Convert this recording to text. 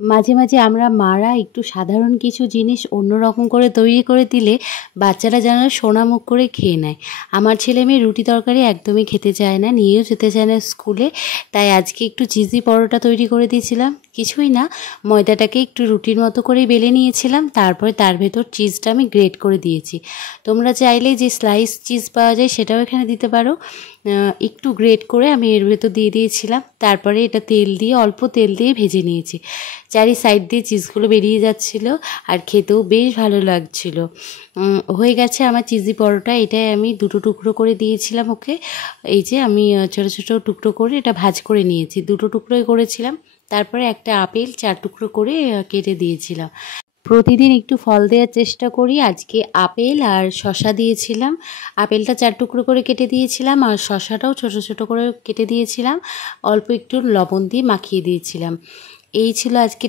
মাঝে মাঝে আমরা মারা একটু সাধারণ কিছু জিনিস অন্যরকম করে তৈরি করে দিলে বাচ্চারা যেন সোনামুখ করে খেয়ে নেয়। আমার ছেলে মেয়ে রুটি তরকারি একদমই খেতে চায় না, নিয়েও যেতে চায় না স্কুলে। তাই আজকে একটু চিজি পরোটা তৈরি করে দিয়েছিলাম। কিছুই না, ময়দাটাকে একটু রুটির মতো করে বেলে নিয়েছিলাম, তারপরে তার ভেতর চিজটা আমি গ্রেট করে দিয়েছি। তোমরা চাইলে যে স্লাইস চিজ পাওয়া যায় সেটাও এখানে দিতে পারো। একটু গ্রেট করে আমি এর ভেতর দিয়ে দিয়েছিলাম, তারপরে এটা তেল দিয়ে অল্প তেল দিয়ে ভেজে নিয়েছি। চারি সাইড দিয়ে চিজগুলো বেরিয়ে যাচ্ছিল আর খেতেও বেশ ভালো লাগছিল। হয়ে গেছে আমার চিজি পরোটা। এটাই আমি দুটো টুকরো করে দিয়েছিলাম ওকে। এই যে আমি ছোটো ছোটো টুকরো করে এটা ভাজ করে নিয়েছি, দুটো টুকরোই করেছিলাম। তারপরে একটা আপেল 4 টুকরো করে কেটে দিয়েছিলাম। প্রতিদিন একটু ফল দেওয়ার চেষ্টা করি। আজকে আপেল আর শশা দিয়েছিলাম। আপেলটা 4 টুকরো করে কেটে দিয়েছিলাম আর শশাটাও ছোটো ছোটো করে কেটে দিয়েছিলাম, অল্প একটু লবণ দিয়ে মাখিয়ে দিয়েছিলাম। এই ছিল আজকে